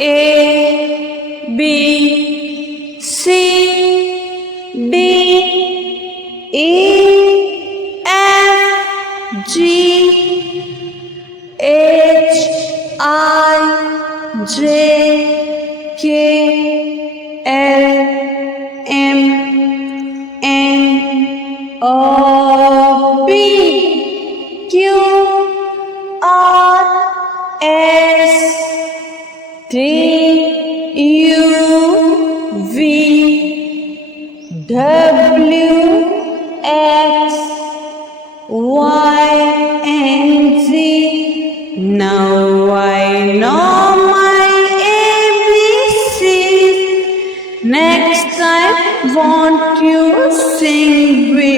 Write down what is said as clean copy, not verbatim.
A B C D E F G H I J K L M N O P Q R S T U V W X Y and Z. Now I know my ABCs. Next time, won't you sing with